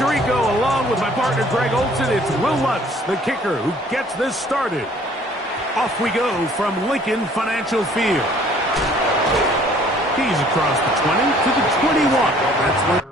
Rico, along with my partner Greg Olson, it's Will Lutz, the kicker, who gets this started. Off we go from Lincoln Financial Field. He's across the 20 to the 21. That's where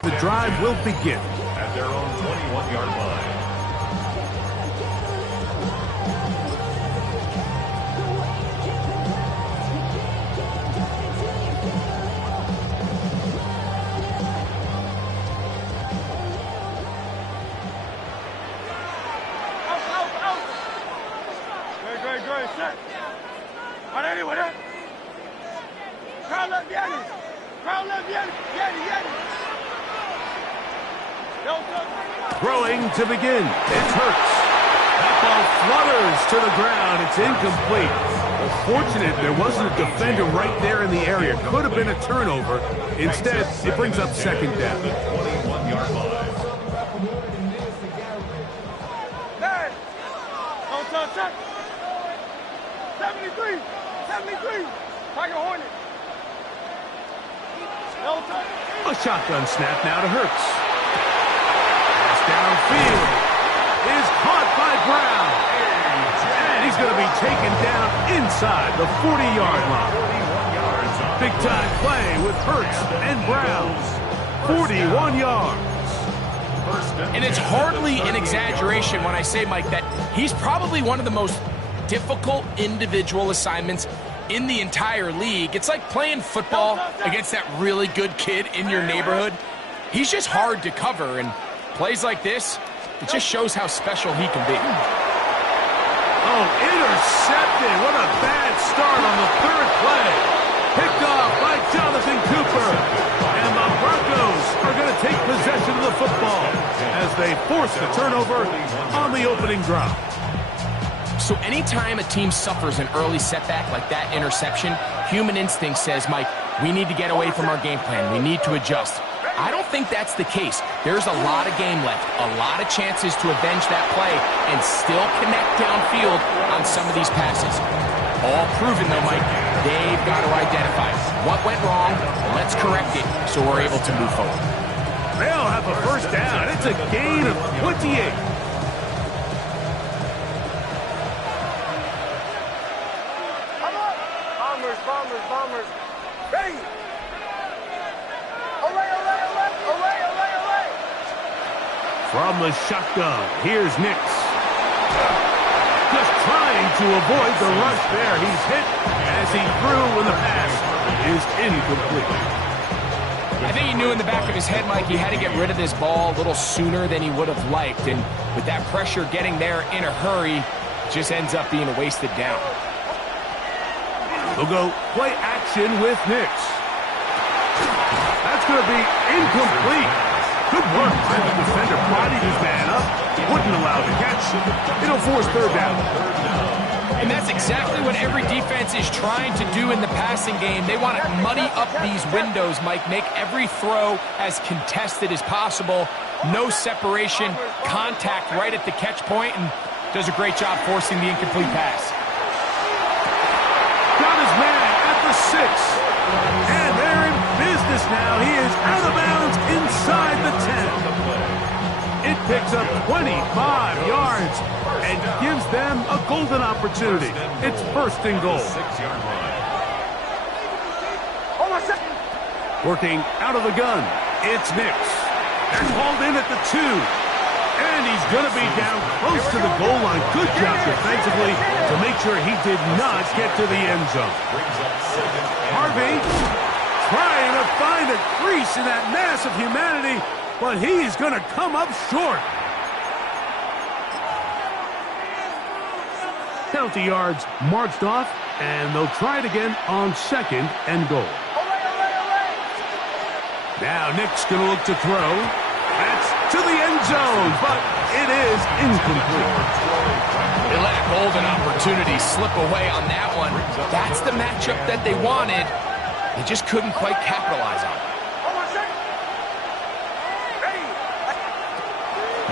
the drive will begin. At their own 21-yard line. Great, set. Allez, voilà. Crowd left, Yanni. Crowd left, Yanni. Throwing to begin. It hurts. That ball flutters to the ground. It's incomplete. Well, fortunate there wasn't a defender right there in the area. Could have been a turnover. Instead, it brings up second down. The 21-yard line. Hey! On touch. 73. Tiger Hornet. No touch. A shotgun snap now to Hurts. Pass downfield is caught by Brown. And he's going to be taken down inside the 40-yard line. Big-time play with Hurts and Brown. 41 yards. And it's hardly an exaggeration when I say, Mike, that he's probably one of the most difficult individual assignments in the entire league. It's like playing football against that really good kid in your neighborhood. He's just hard to cover, and plays like this, it just shows how special he can be. Oh, intercepted. What a bad start on the third play. Picked off by Jonathan Cooper. And the Broncos are going to take possession of the football as they force the turnover on the opening drive. So anytime a team suffers an early setback like that interception, human instinct says, Mike, we need to get away from our game plan. We need to adjust. I don't think that's the case. There's a lot of game left, a lot of chances to avenge that play and still connect downfield on some of these passes. All proven, though, Mike, they've got to identify what went wrong, let's correct it so we're able to move forward. They'll have a first down. It's a gain of 28. Bombers. Ready. Away. From the shotgun, here's Nix. Just trying to avoid the rush there. He's hit as he threw when the pass is incomplete. I think he knew in the back of his head, Mike, he had to get rid of this ball a little sooner than he would have liked. And with that pressure getting there in a hurry, it just ends up being a wasted down. They'll go play action with Nix. That's going to be incomplete. Good work by the defender, prodding his man up. Wouldn't allow the catch. It'll force third down. And that's exactly what every defense is trying to do in the passing game. They want to muddy up these windows, Mike, make every throw as contested as possible. No separation, contact right at the catch point, and does a great job forcing the incomplete pass. Got his man at the 6. And they're in business now. He is out of bounds inside the 10. It picks up 25 yards and gives them a golden opportunity. It's first and goal. 6-yard line. Working out of the gun, it's Nix. They're called in at the 2. And he's going to be down close to the goal line. Good job defensively to make sure he did not get to the end zone. Harvey trying to find a crease in that mass of humanity, but he's going to come up short. Penalty yards marched off, and they'll try it again on 2nd and goal. Now Nick's going to look to throw. That's to the end zone, but it is incomplete. They let a golden opportunity slip away on that one. That's the matchup that they wanted. They just couldn't quite capitalize on it.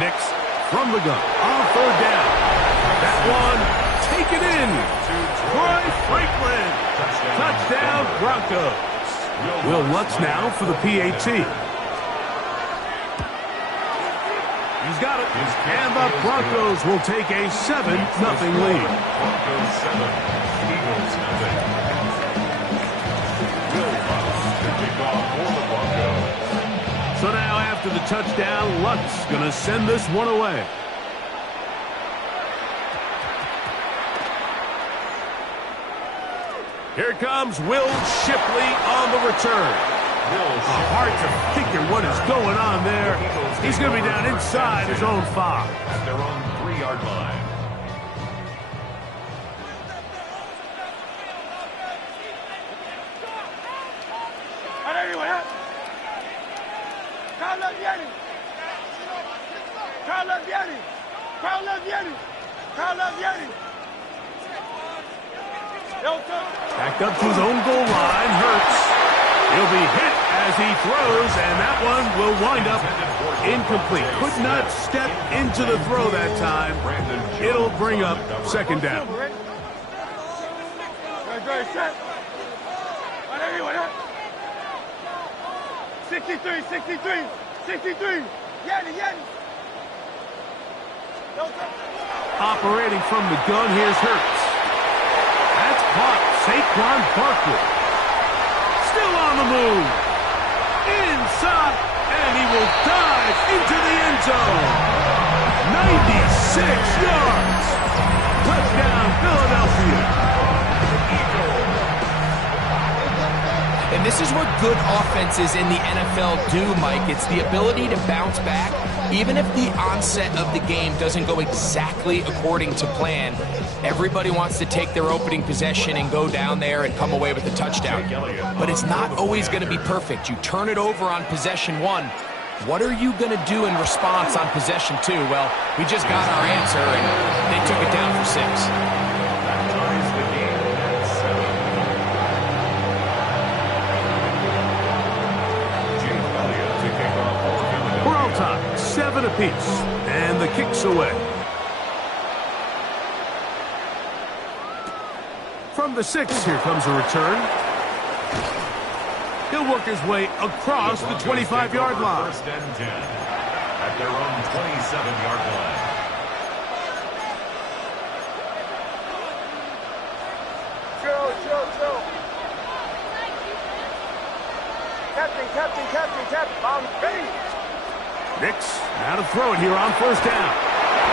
Nick's from the gun on 3rd down. That one taken in. Troy Franklin. Touchdown Broncos. Will Lutz now for the PAT. He's got it. And the Broncos will take a 7-0 lead. Broncos 7, Eagles 0. Will Lutz to kick off for the Broncos. So now after the touchdown, Lutz going to send this one away. Here comes Will Shipley on the return. Hard to figure what is going on there. He's going to be down inside his own 5. At their own 3-yard line. Back up to his own goal line. Hurts. He'll be hit as he throws, and that one will wind up incomplete. Could not step into the throw that time. It'll bring up 2nd down. Great set. 63, 63, 63. Yanni. Operating from the gun, here's Hurts. That's caught. Saquon Barkley. Still on the move. Inside, and he will dive into the end zone. 96 yards. Touchdown, Philadelphia. And this is what good offenses in the NFL do, Mike. It's the ability to bounce back, even if the onset of the game doesn't go exactly according to plan. Everybody wants to take their opening possession and go down there and come away with a touchdown. But it's not always going to be perfect. You turn it over on possession 1. What are you going to do in response on possession 2? Well, we just got our answer, and they took it down for 6. That ties the game at 7. To kick off for Philadelphia. We're all tied, 7 apiece, and the kick's away. From the 6, here comes a return. He'll work his way across the 25-yard line. 1st and 10 at their own 27-yard line. Chill. Captain. I'm ready. Nix, now to throw it here on 1st down.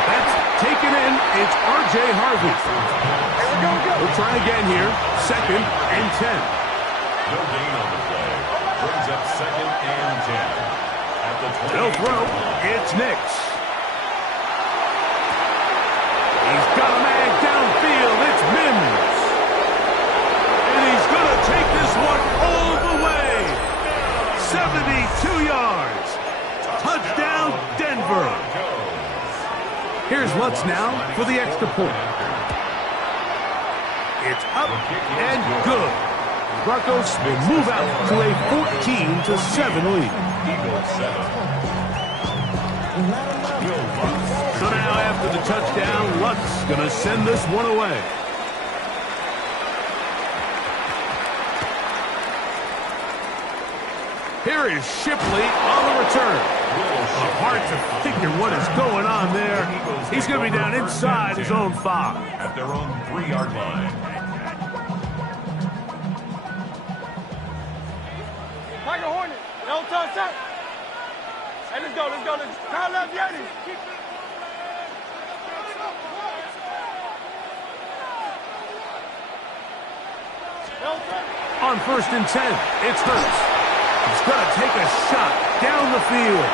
That's taken in. It's R.J. Harvey. Here we go. We'll try again here. 2nd and 10. No gain on the play. Brings up 2nd and 10. At the 28. They'll throw. It's Nix. He's got a man downfield. It's Mims. And he's going to take this one all the way. 72 yards. Touchdown, Denver. Here's Lutz now for the extra point. It's up and good. Broncos will move out to a 14-7 lead. Eagles 7. So now after the touchdown, Lutz going to send this one away. Here is Shipley on the return. Hard to figure what is going on there. He's going to be down inside his own 5. At their own 3-yard line. Tiger Hornet. Don't touch that. Hey, let's go. Kyle left Yanni. On 1st and 10, it's Hurts. He's going to take a shot down the field.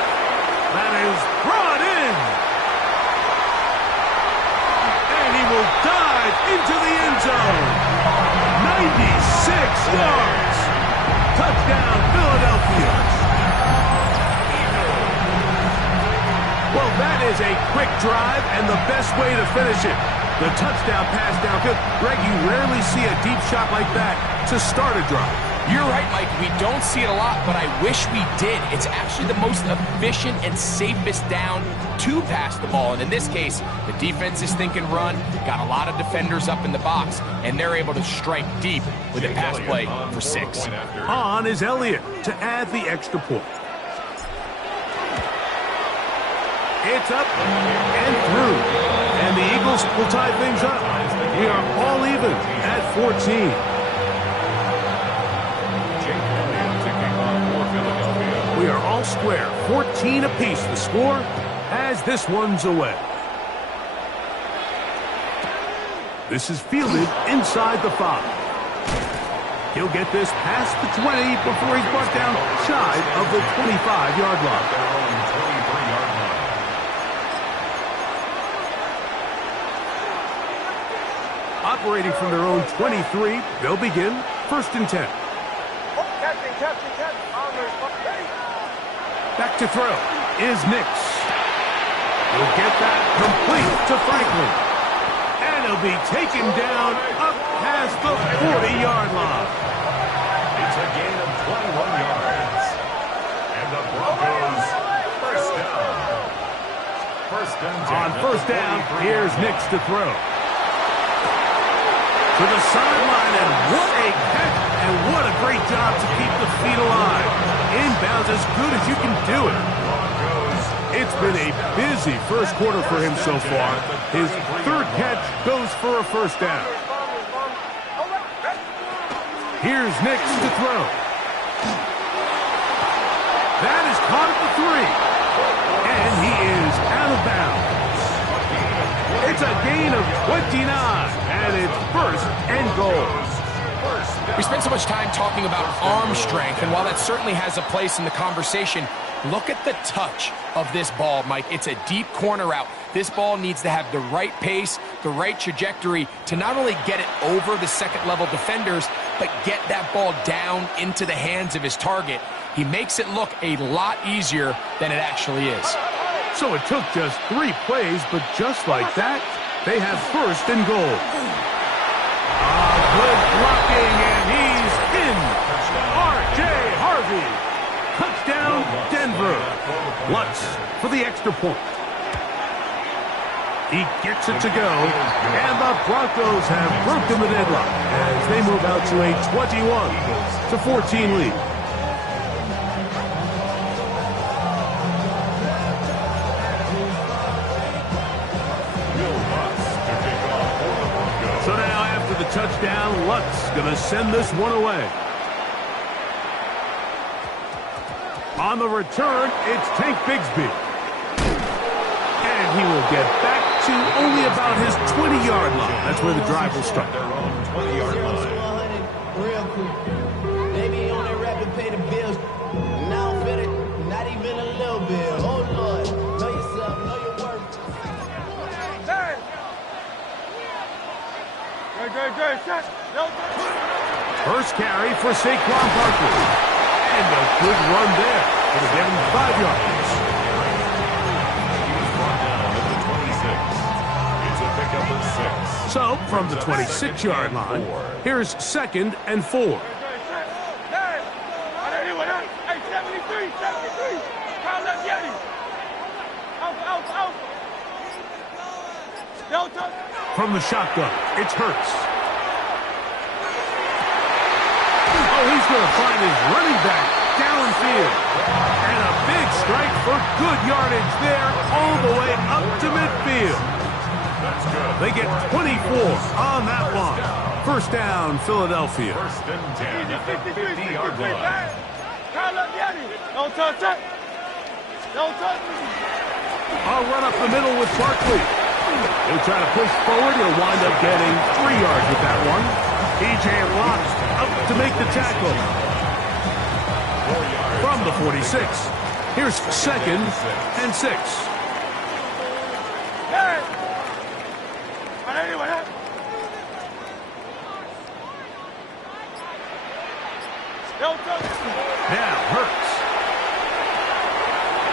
That is a quick drive and the best way to finish it. The touchdown pass downfield. Greg, you rarely see a deep shot like that to start a drive. You're right, Mike. We don't see it a lot, but I wish we did. It's actually the most efficient and safest down to pass the ball. And in this case, the defense is thinking run, got a lot of defenders up in the box, and they're able to strike deep with a pass play for 6. On is Elliott to add the extra point. It's up and through. And the Eagles will tie things up. We are all even at 14. We are all square. 14 apiece the score as this one's away. This is fielded inside the 5. He'll get this past the 20 before he's brought down shy of the 25-yard line. Operating from their own 23, they'll begin 1st and 10. Back to throw is Nix. He'll get that complete to Franklin. And he'll be taken down up past the 40-yard line. It's a gain of 21 yards. And the Broncos first down. First and 10. On first down, here's Nix to throw. To the sideline, and what a catch, and what a great job to keep the feet alive. Inbounds as good as you can do it. It's been a busy first quarter for him so far. His 3rd catch goes for a first down. Here's Nix to throw. That is caught at the 3. And he is out of bounds. It's a gain of 29, and it's 1st and goal. We spend so much time talking about arm strength, and while that certainly has a place in the conversation, look at the touch of this ball, Mike. It's a deep corner route. This ball needs to have the right pace, the right trajectory to not only get it over the second-level defenders, but get that ball down into the hands of his target. He makes it look a lot easier than it actually is. So it took just 3 plays, but just like that, they have 1st and goal. Good blocking, and he's in. R.J. Harvey. Touchdown, Denver. Lutz for the extra point. He gets it to go, and the Broncos have broken the deadlock as they move out to a 21-14 lead. So now after the touchdown, Lutz going to send this one away. On the return, it's Tank Bigsby. And he will get back to only about his 20-yard line. That's where the drive will start. Their own 20-yard line. Real quick. They be on their rap to pay the bills. Now I'm feeling not even a little bit. Oh, Lord. Know yourself. Know your worth. First carry for Saquon Barkley. And a good run there. It'll give him 5 yards. He's brought down at the 26. It's a pickup of 6. So, from the 26-yard line, here's 2nd and 4. From the shotgun, it's Hurts. Oh, he's going to find his running back downfield. And a big strike for good yardage there all the way up to midfield. They get 24 on that one. First down, Philadelphia. First and 10 at the 50-yard line. Don't touch it. Don't touch it. I'll run up the middle with Barkley. He'll try to push forward. He'll wind up getting 3 yards with that one. P.J. Locke up to make the tackle. From the 46. Here's 2nd and 6. Now Hurts.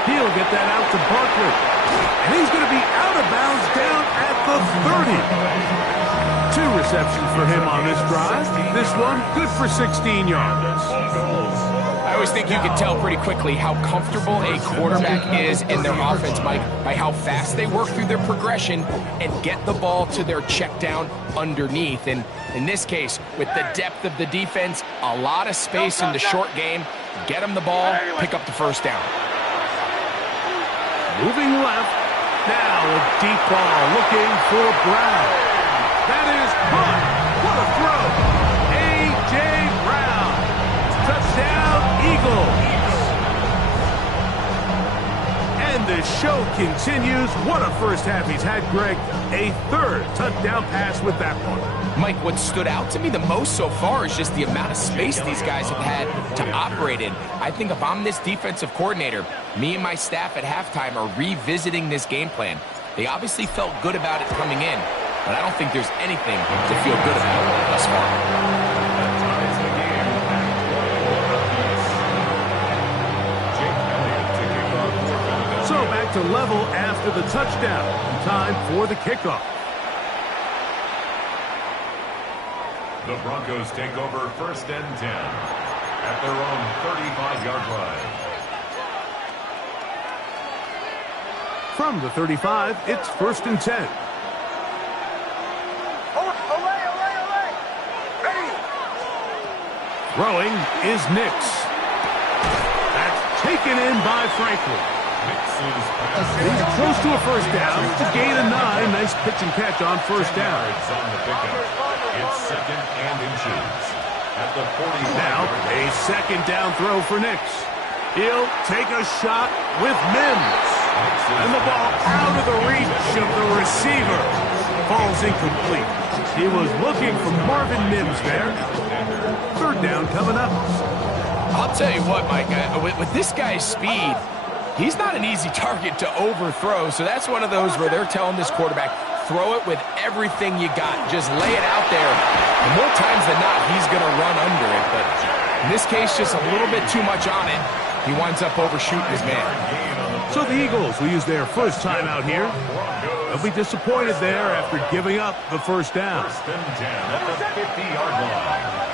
He'll He'll get that out to Barkley. And he's going to be out of bounds down at the 30. 2 receptions for him on this drive. This one good for 16 yards. I always think you can tell pretty quickly how comfortable a quarterback is in their offense, Mike, by how fast they work through their progression and get the ball to their check down underneath. And in this case, with the depth of the defense, a lot of space in the short game, get them the ball, pick up the first down. Moving left. Now a deep ball looking for Brown. That is caught. What a throw. A.J. Brown. Touchdown, Eagles. And the show continues. What a first half he's had, Greg. A 3rd touchdown pass with that one. Mike, what stood out to me the most so far is just the amount of space these guys have had to operate in. I think if I'm this defensive coordinator, me and my staff at halftime are revisiting this game plan. They obviously felt good about it coming in, but I don't think there's anything to feel good about thus far. So back to level after the touchdown. Time for the kickoff. The Broncos take over 1st and 10 at their own 35-yard line. From the 35, it's 1st and 10. Throwing is Nix. That's taken in by Franklin. He's close to a first down. It's a gain of 9. Nice pitch and catch on first down. It's 2nd and inches at the 40. Now a 2nd down throw for Nix. He'll take a shot with Mims. And the ball out of the reach of the receiver. Falls incomplete. He was looking for Marvin Mims there. 3rd down coming up. I'll tell you what, Mike, with this guy's speed, he's not an easy target to overthrow, so that's one of those where they're telling this quarterback, throw it with everything you got. Just lay it out there. And more times than not, he's going to run under it. But in this case, just a little bit too much on it. He winds up overshooting his man. So the Eagles will use their first time out here. They'll be disappointed there after giving up the first down. 1st and 10 at the 50-yard line.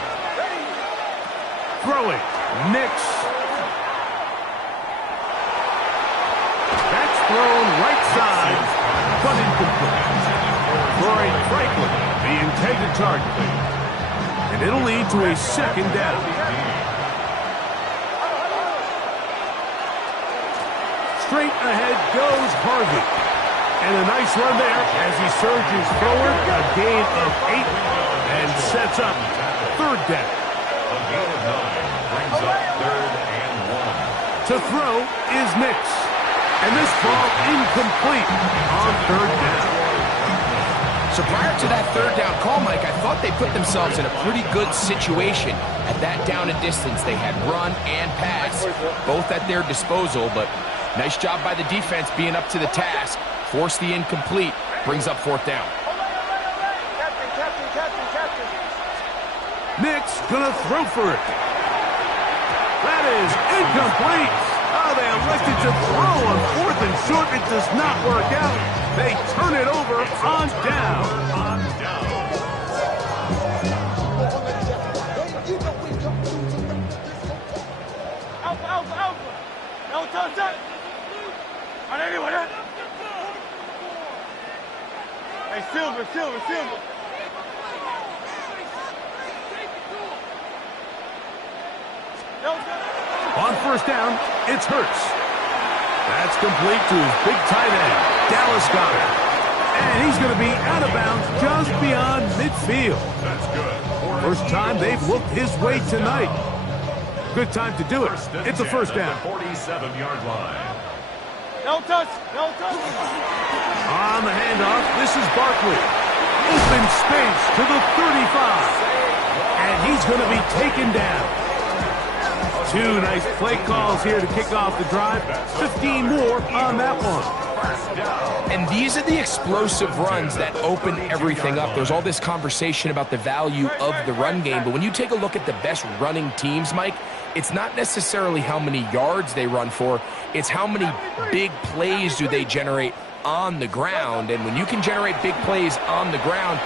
Throwing. Nix. That's thrown right side, but incomplete. Troy Franklin, the intended target. And it'll lead to a 2nd down. Straight ahead goes Harvey. And a nice run there as he surges forward. A gain of 8 and sets up 3rd down. A gain of 9 brings up 3rd and 1. To throw is Nix. And this ball incomplete on 3rd down. So prior to that 3rd down call, Mike, I thought they put themselves in a pretty good situation at that down and distance. They had run and pass, both at their disposal, but nice job by the defense being up to the task. Force the incomplete, brings up 4th down. Nix gonna throw for it. That is incomplete. Oh, they elected to throw on 4th and short. It does not work out. They turn it over on down. Alpha. No touch. On anyone. Hey, Silver. On 1st down, it's Hurts. That's complete to his big tight end, Dallas Goedert. And he's going to be out of bounds just beyond midfield. That's good. First time they've looked his way tonight. Good time to do it. It's a 1st down. 47-yard line. No touch. On the handoff, this is Barkley. Open space to the 35. And he's going to be taken down. 2 nice play calls here to kick off the drive. 15 more on that one. And these are the explosive runs that open everything up. There's all this conversation about the value of the run game, but when you take a look at the best running teams, Mike, it's not necessarily how many yards they run for, it's how many big plays do they generate on the ground. And when you can generate big plays on the ground,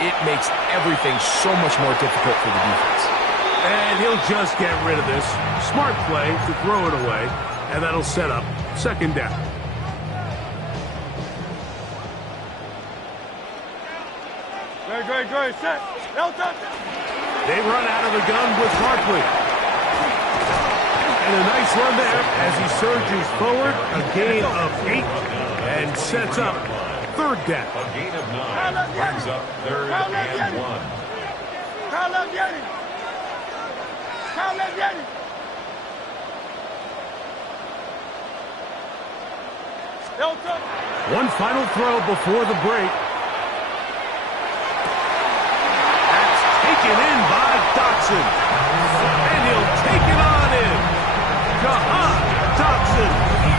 it makes everything so much more difficult for the defense. And he'll just get rid of this. Smart play to throw it away, and that'll set up second down. Great, set. No touch. They run out of the gun with Barkley. And a nice run there as he surges forward, a gain of 8, and sets up third down. A gain of 9 brings up third and 1. Kyle left Yeti. Kyle left Yeti. No touch. One final throw before the break. Taken in by Dotson. And he'll take it on in. Jahan Dotson.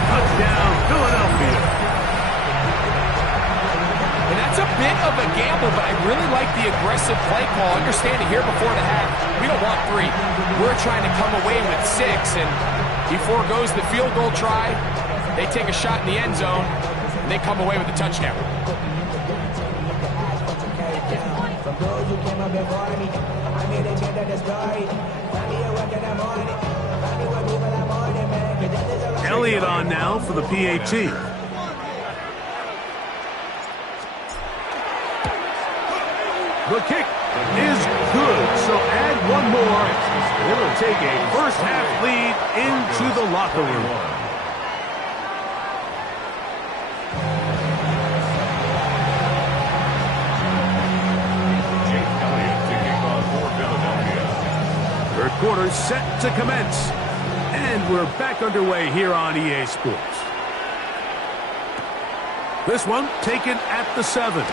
Touchdown, Philadelphia. And that's a bit of a gamble, but I really like the aggressive play call. Understanding here before the half, we don't want 3. We're trying to come away with 6, and before goes the field goal try. They take a shot in the end zone, and they come away with a touchdown. Elliott on now for the PAT. The kick is good, so add one more. It'll take a first-half lead into the locker room. Third quarter set to commence. And we're back underway here on EA Sports. This one taken at the 7.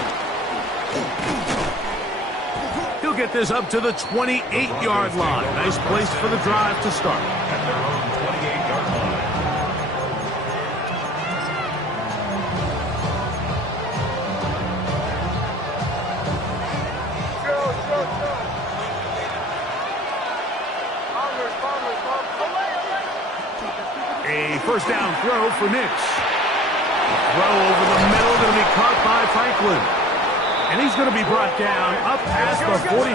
He'll get this up to the 28-yard line. Nice place for the drive to start. At their own 28-yard line. A first down throw for Nix. Throw over the middle, going to be caught by Franklin. And he's going to be brought down up past the 45.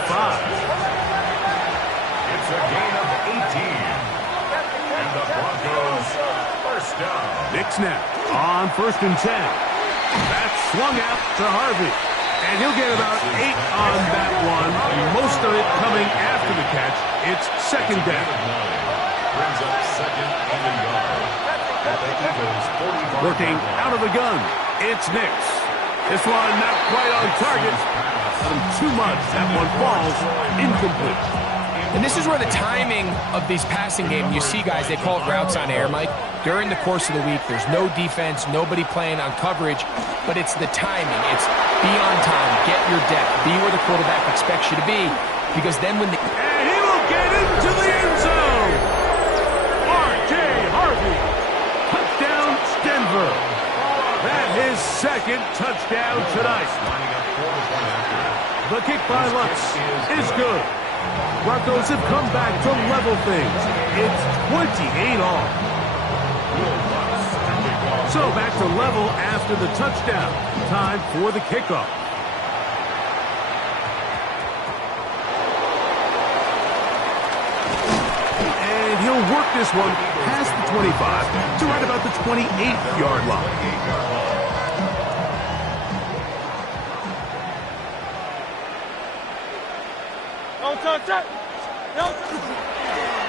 It's a gain of 18. And the Broncos first down. Nix now on 1st and 10. That's swung out to Harvey. And he'll get about 8 on that one. Most of it coming after the catch. It's second down. Brings up second and a yard. At the Eagles' 45. Looking out of the gun. It's Nix. This one not quite on target. Too much. That one falls incomplete. And this is where the timing of these passing games, you see guys, they call it routes on air, Mike. During the course of the week, there's no defense, nobody playing on coverage, but it's the timing. It's be on time, get your depth, be where the quarterback expects you to be, because then when the... And he will get into the end zone. R.J. Harvey. Touchdown, Denver. That his second touchdown tonight. The kick by Lutz is good. Broncos have come back to level things. It's 28 all. So back to level after the touchdown. Time for the kickoff. And he'll work this one past the 25 to right about the 28-yard line.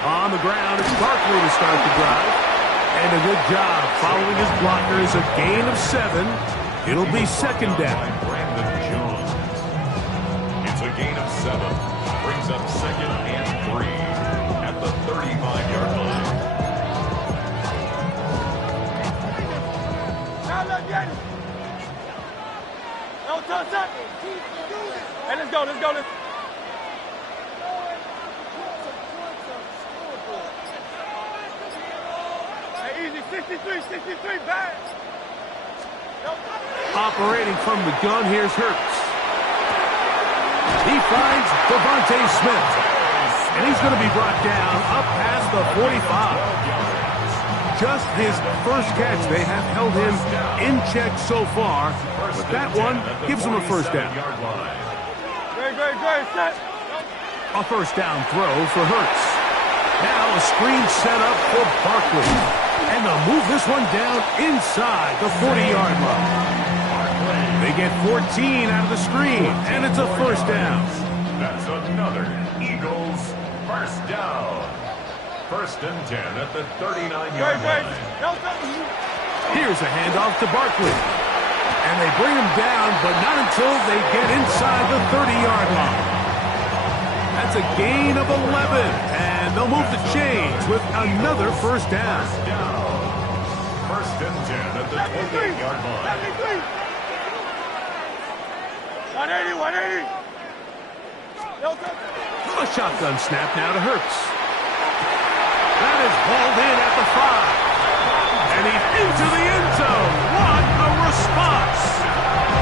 On the ground, it's Barkley to start the drive. And a good job following his blockers. A gain of 7. It'll be second down. It's a gain of 7. Brings up second and 3 at the 35-yard line. No touch that. Hey, let's go. Hey, easy. 63, back. Operating from the gun, here's Hurts. He finds Devontae Smith. And he's going to be brought down up past the 45. Just his first catch. They have held him in check so far, but that one gives him a first down. Great, set. A first down throw for Hurts. Now a screen set up for Barkley. And they'll move this one down inside the 40-yard line. They get 14 out of the screen, and it's a first down. That's another Eagles first down. First and 10 at the 39-yard line. Here's a handoff to Barkley. And they bring him down, but not until they get inside the 30-yard line. That's a gain of 11, and they'll move the chains with another first down. First and 10 at the 28-yard line. 180. A shotgun snap now to Hurts. That is hauled in at the 5. And he's into the end zone. What a response.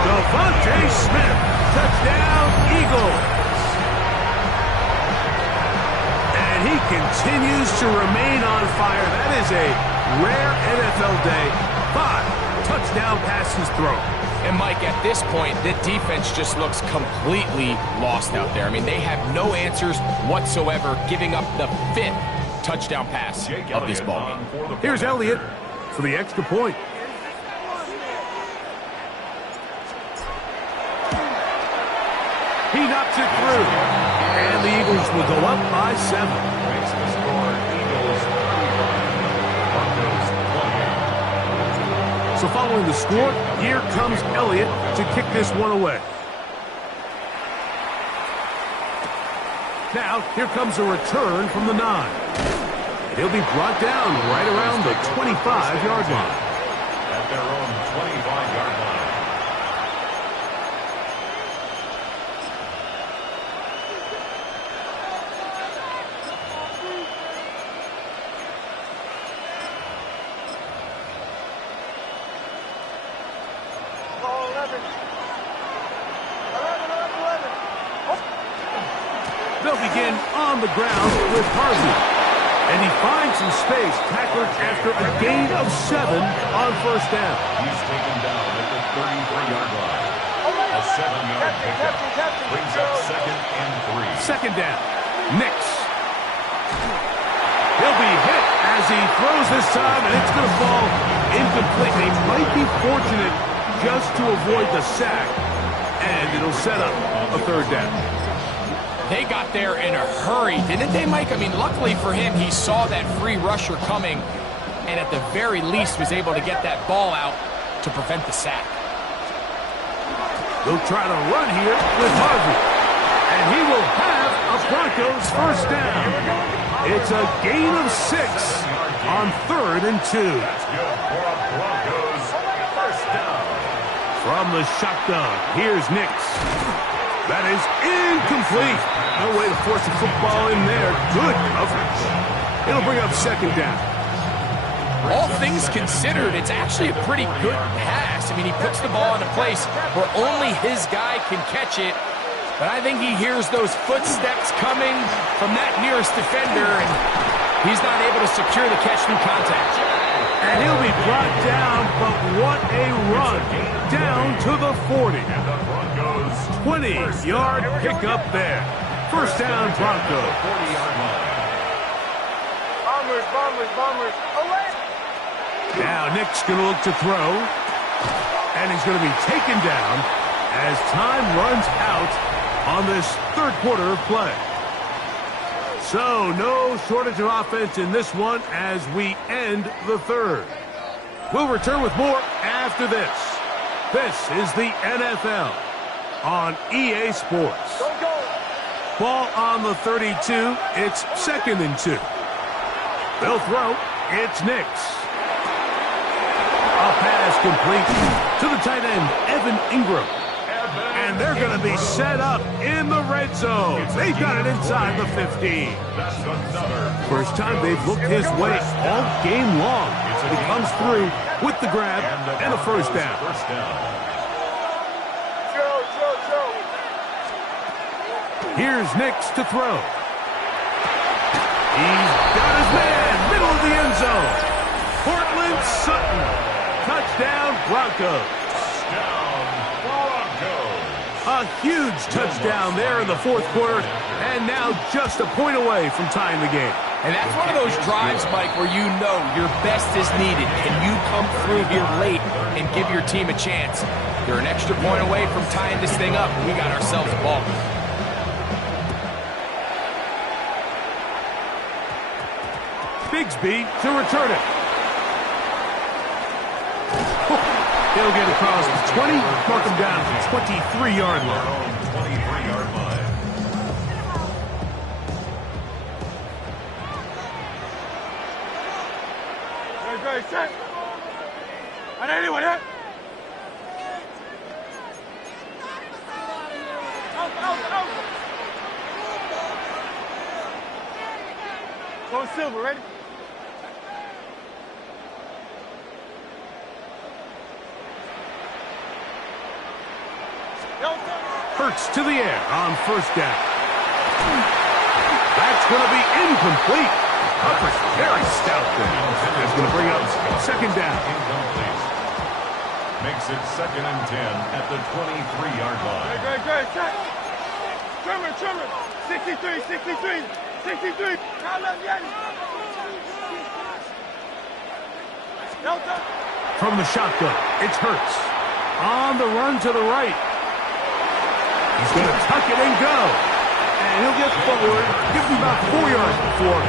Devontae Smith, touchdown Eagles. And he continues to remain on fire. That is a rare NFL day. 5 touchdown passes thrown. And Mike, at this point, the defense just looks completely lost out there. I mean, they have no answers whatsoever, giving up the 5th touchdown pass of this ball game. Here's Elliott for the extra point. He knocks it through. And the Eagles will go up by 7. Makes the score Eagles 31, Broncos 28. So following the score, here comes Elliott to kick this one away. Now, here comes a return from the 9. He'll be brought down right around the 25-yard line. At their own 25-yard line. They'll begin on the ground with Harvey. And he finds some space, tackled after a gain of 7 on first down. He's taken down at the 33-yard line. A 7-yard pickup brings up 2nd and 3. Second down. Nix. He'll be hit as he throws this time, and it's going to fall incomplete. He might be fortunate just to avoid the sack, and it'll set up a third down. They got there in a hurry, didn't they, Mike? I mean, luckily for him, he saw that free rusher coming and at the very least was able to get that ball out to prevent the sack. They'll try to run here with Harvey. And he will have a Broncos first down. It's a gain of 6 on 3rd and 2. That's good for a Broncos first down. From the shotgun, here's Nix. That is incomplete. No way to force the football in there. Good coverage. It'll bring up 2nd down. All things considered, it's actually a pretty good pass. I mean, he puts the ball in a place where only his guy can catch it. But I think he hears those footsteps coming from that nearest defender, and he's not able to secure the catch through contact. And he'll be brought down, but what a run. Down to the 40. 20-yard pickup there. First down, Broncos. 40-yard line. Bombers. Away. Now Nick's going to look to throw. And he's going to be taken down as time runs out on this 3rd quarter of play. So no shortage of offense in this one as we end the 3rd. We'll return with more after this. This is the NFL on EA Sports. Ball on the 32. It's 2nd and 2. They'll throw. It's Nix. A pass complete to the tight end, Evan Ingram. And they're going to be set up in the red zone. They've got it inside the 15. First time they've looked his way all game long. He comes through with the grab and a first down. Here's Nix to throw. He's got his man, middle of the end zone. Portland Sutton. Touchdown, Broncos. Touchdown, Broncos. A huge touchdown there in the fourth quarter, and now just a point away from tying the game. And that's one of those drives, Mike, where you know your best is needed. Can you come through here late and give your team a chance? They're an extra point away from tying this thing up. We got ourselves a ball. Bigsby to return it. He'll get across the 20, mark him down to the 23-yard line. 23-yard line. Great, set. I didn't anyone hit. Out. Going silver, ready? Hurts to the air on first down. That's going to be incomplete. Upper's very stout there. That's going to bring up second down. Incomplete. Makes it 2nd and 10 at the 23-yard line. Great. Set. Trimmer. 63. Count up, Yanni. Delta. From the shotgun, it's Hurts. On the run to the right. He's going to tuck it and go. And he'll get forward. Give him about 4 yards before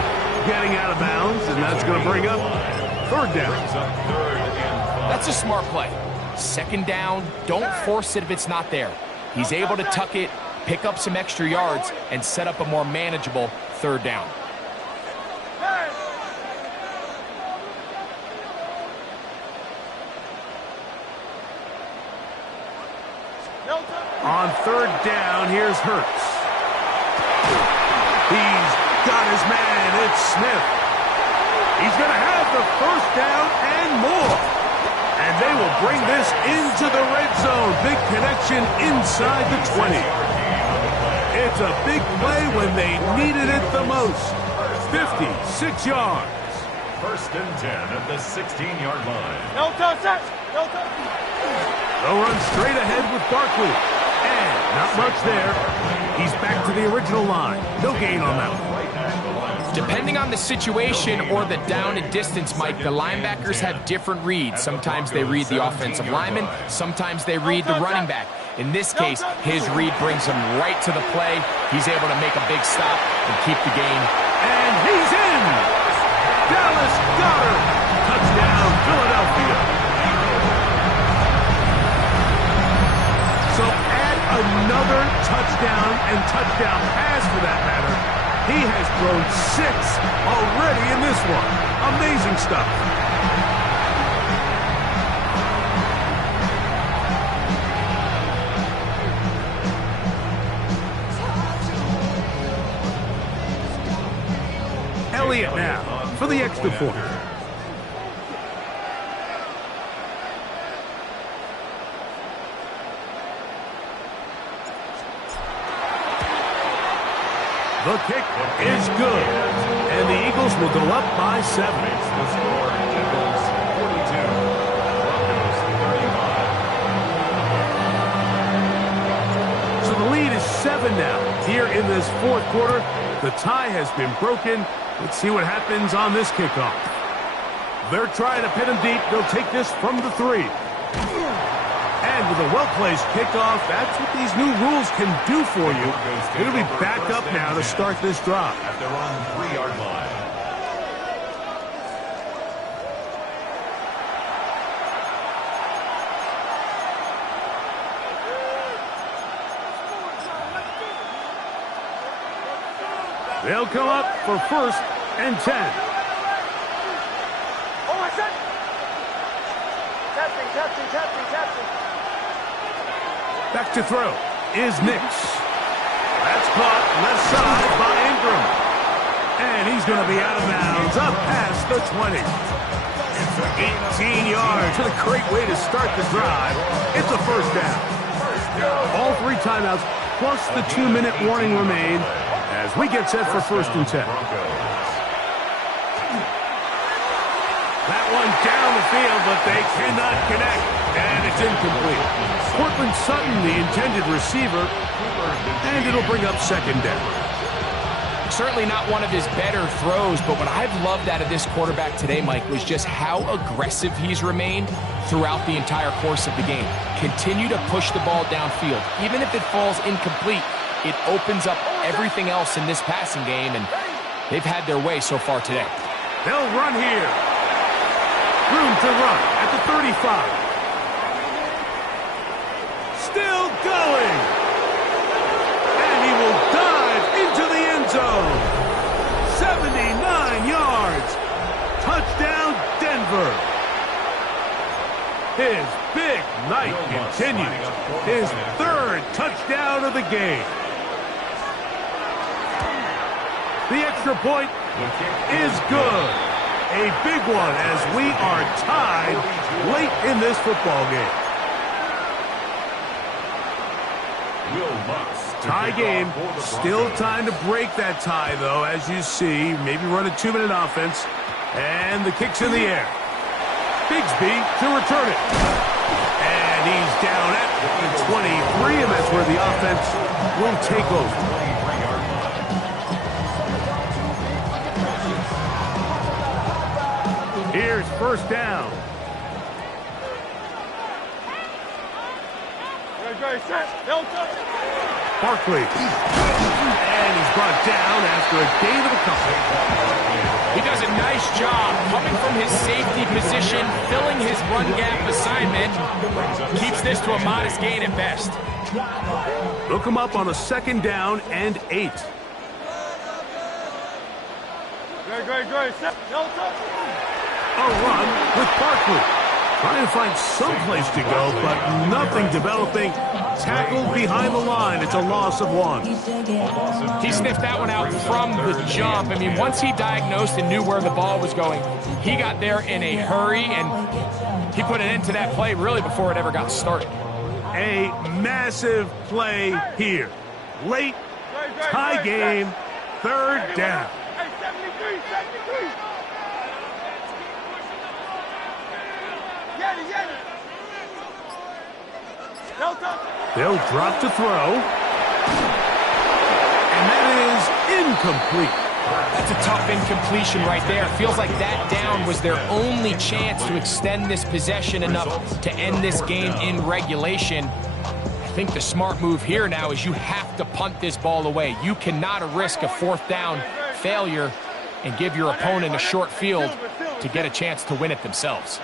getting out of bounds. And that's going to bring up third down. That's a smart play. Second down, don't force it if it's not there. He's able to tuck it, pick up some extra yards, and set up a more manageable third down. On third down, here's Hurts. He's got his man. It's Smith. He's going to have the first down and more. And they will bring this into the red zone. Big connection inside the 20. It's a big play when they needed it the most. 56 yards. 1st and 10 at the 16-yard line. No touch. They'll run straight ahead with Barkley. And not much there. He's back to the original line. No gain on that one. Depending on the situation or the down and distance, Mike, the linebackers have different reads. Sometimes they read the offensive lineman. Sometimes they read the running back. In this case, his read brings him right to the play. He's able to make a big stop and keep the game. And he's in! Dallas Goedert! Touchdown, Philadelphia. So add another touchdown and touchdown pass for that matter. He has thrown 6 already in this one. Amazing stuff. Elliott now for the extra point. The kick is good, and the Eagles will go up by 7. The score, Eagles 42, Broncos 35. So the lead is 7 now. Here in this fourth quarter, the tie has been broken. Let's see what happens on this kickoff. They're trying to pin him deep. They'll take this from the 3. And with a well-placed kickoff, that's what these new rules can do for you. It'll be back up now to start this drive. At their own 3-yard line. They'll come up for 1st and 10. Oh, I said. Tapping. Back to throw is Nix. That's caught left side by Ingram. And he's going to be out of bounds up past the 20. 18 yards. What a great way to start the drive. It's a first down. All 3 timeouts plus the 2-minute warning remain as we get set for 1st and 10. field, but they cannot connect. And it's incomplete. Cortland Sutton, the intended receiver, and it'll bring up second down. Certainly not one of his better throws, but what I've loved out of this quarterback today, Mike, was just how aggressive he's remained throughout the entire course of the game. Continue to push the ball downfield. Even if it falls incomplete, it opens up everything else in this passing game, and they've had their way so far today. They'll run here. Room to run at the 35. Still going. And he will dive into the end zone. 79 yards. Touchdown, Denver. His big night continues. His third touchdown of the game. The extra point is good. A big one as we are tied late in this football game. Tie game. Still time to break that tie, though, as you see. Maybe run a 2-minute offense. And the kick's in the air. Bigsby to return it. And he's down at the 23, and that's where the offense will take over. Here's first down. Barkley. And he's brought down after a gain of a couple. He does a nice job coming from his safety position, filling his run gap assignment. Keeps this to a modest gain at best. Look him up on a second down and 8. A run with Barkley. Trying to find some place to go, but nothing developing. Tackled behind the line. It's a loss of 1. He sniffed that one out from the jump. I mean, once he diagnosed and knew where the ball was going, he got there in a hurry, and he put an end to that play really before it ever got started. A massive play here. Late, tie game, third down. They'll drop to throw. And that is incomplete. That's a tough incompletion right there. Feels like that down was their only chance to extend this possession enough to end this game in regulation. I think the smart move here now is you have to punt this ball away. You cannot risk a fourth down failure and give your opponent a short field to get a chance to win it themselves.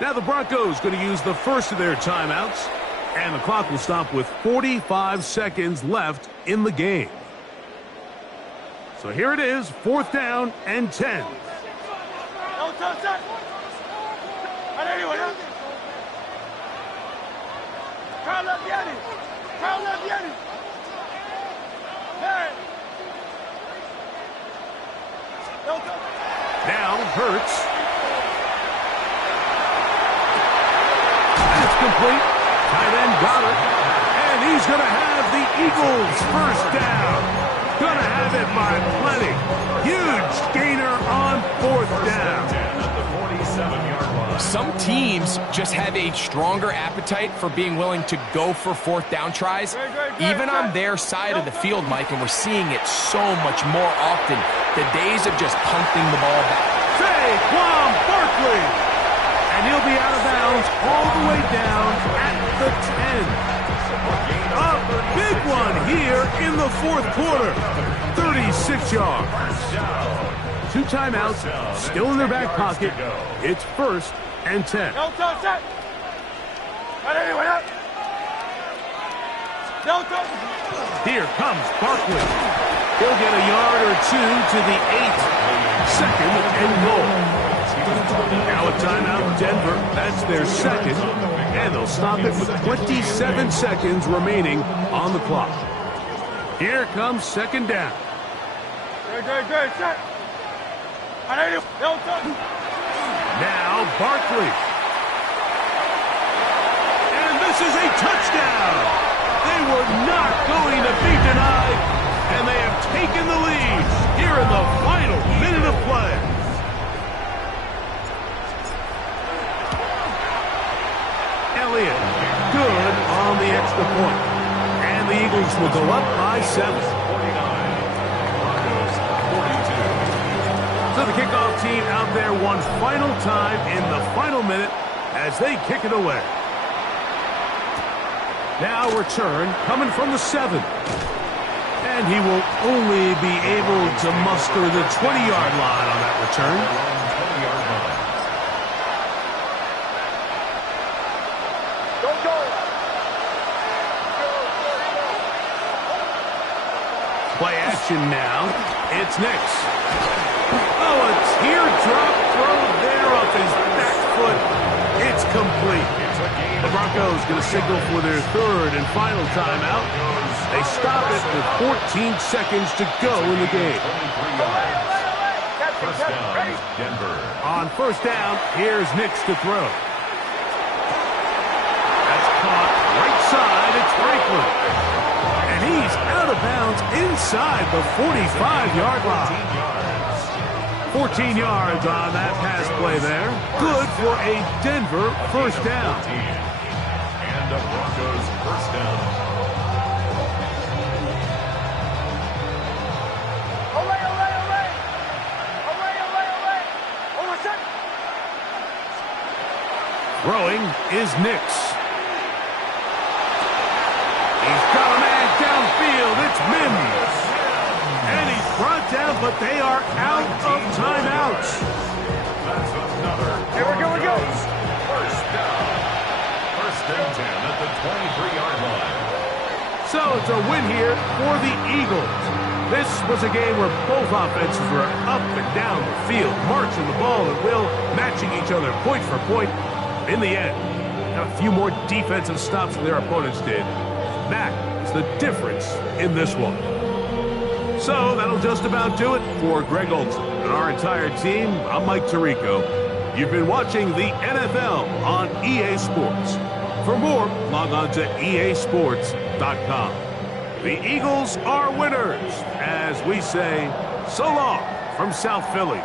Now the Broncos going to use the first of their timeouts, and the clock will stop with 45 seconds left in the game. So here it is, fourth down and 10. Now Hurts. That's complete. Tight end got it. And he's going to have the Eagles first down. Going to have it by plenty. Huge gainer on fourth down. Some teams just have a stronger appetite for being willing to go for fourth down tries, even on their side of the field, Mike, and we're seeing it so much more often. The days of just punting the ball back. Saquon Barkley. And he'll be out of bounds all the way down at the 10. A big one here in the fourth quarter. 36 yards. 2 timeouts still in their back pocket. It's first and 10. Here comes Barkley. He'll get a yard or 2 to the 8. Second and goal. Now a timeout, Denver. That's their second. And they'll stop it with 27 seconds remaining on the clock. Here comes second down. Good, set. Now Barkley. And this is a touchdown. They were not going to be denied, and they have taken the lead here in the final minute of play. Elliott, good on the extra point. And the Eagles will go up by 7. 49. Broncos 42. So the kickoff team out there one final time in the final minute as they kick it away. Now return coming from the 7. And he will only be able to muster the 20-yard line on that return. 20-yard line. Play action now. It's Nix. Oh, a teardrop throw there off his back foot. It's complete. The Broncos going to signal for their third and final timeout. They stop it with 14 seconds to go in the game. 23 yards. First down, Denver. On first down, here's Nix to throw. That's caught right side. It's Franklin. And he's out of bounds inside the 45-yard line. 14 yards on that pass play there. Good for a Denver first down. And the Broncos first down. Throwing is Nix. He's got a man downfield. It's Mims. And he's brought down, but they are out of timeouts. That's another. Here we go. First down. First and 10 at the 23-yard line. So it's a win here for the Eagles. This was a game where both offenses were up and down the field, marching the ball at will, matching each other point for point. In the end, got a few more defensive stops than their opponents did. That is the difference in this one. So that'll just about do it for Greg Olson and our entire team. I'm Mike Tirico. You've been watching the NFL on EA Sports. For more, log on to easports.com. The Eagles are winners, as we say, so long from South Philly.